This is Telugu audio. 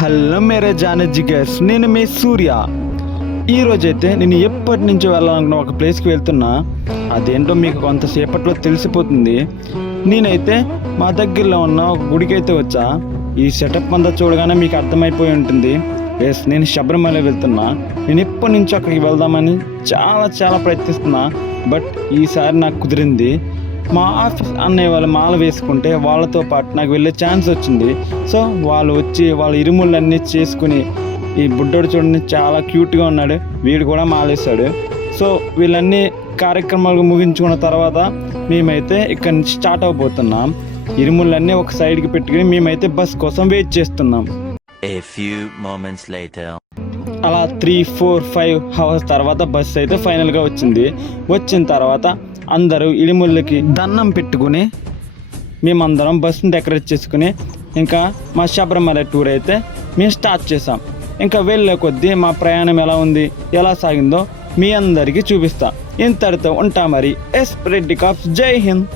హలో మేరే జానే జిగర్స్, నేను మీ సూర్య. ఈరోజైతే నేను ఎప్పటి నుంచో వెళ్ళాలనుకున్న ఒక ప్లేస్కి వెళ్తున్నా. అదేంటో మీకు కొంతసేపట్లో తెలిసిపోతుంది. నేనైతే మా దగ్గరలో ఉన్న ఒక గుడికి అయితే వచ్చా. ఈ సెటప్ అంతా చూడగానే మీకు అర్థమైపోయి ఉంటుంది. ఎస్, నేను శబరిమల వెళ్తున్నా. నేను ఎప్పటి నుంచో అక్కడికి వెళ్దామని చాలా ప్రయత్నిస్తున్నా. బట్ ఈసారి నాకు కుదిరింది. మా ఆఫీస్ అన్నయ్య వాళ్ళు మాల వేసుకుంటే వాళ్ళతో పాటు నాకు వెళ్ళే ఛాన్స్ వచ్చింది. సో వాళ్ళు వచ్చి వాళ్ళ ఇరుములన్నీ చేసుకుని, ఈ బుడ్డోడు చూడండి చాలా క్యూట్గా ఉన్నాడు, వీడు కూడా మాలేశాడు. సో వీళ్ళన్నీ కార్యక్రమాలు ముగించుకున్న తర్వాత మేమైతే ఇక్కడ నుంచి స్టార్ట్ అవబోతున్నాం. ఇరుములన్నీ ఒక సైడ్కి పెట్టుకుని మేమైతే బస్ కోసం వెయిట్ చేస్తున్నాం. అలా 3-4-5 అవర్స్ తర్వాత బస్ అయితే ఫైనల్గా వచ్చింది. వచ్చిన తర్వాత అందరూ ఇడిముళ్ళకి దండం పెట్టుకుని మేమందరం బస్సుని డెకరేట్ చేసుకుని ఇంకా మా శబరిమల టూర్ అయితే మేము స్టార్ట్ చేసాం. ఇంకా వెళ్ళే కొద్దీ మా ప్రయాణం ఎలా ఉంది, ఎలా సాగిందో మీ అందరికీ చూపిస్తా. ఇంతటితో ఉంటా మరి. ఎస్ రెడ్డి కాప్స్, జై హింద్.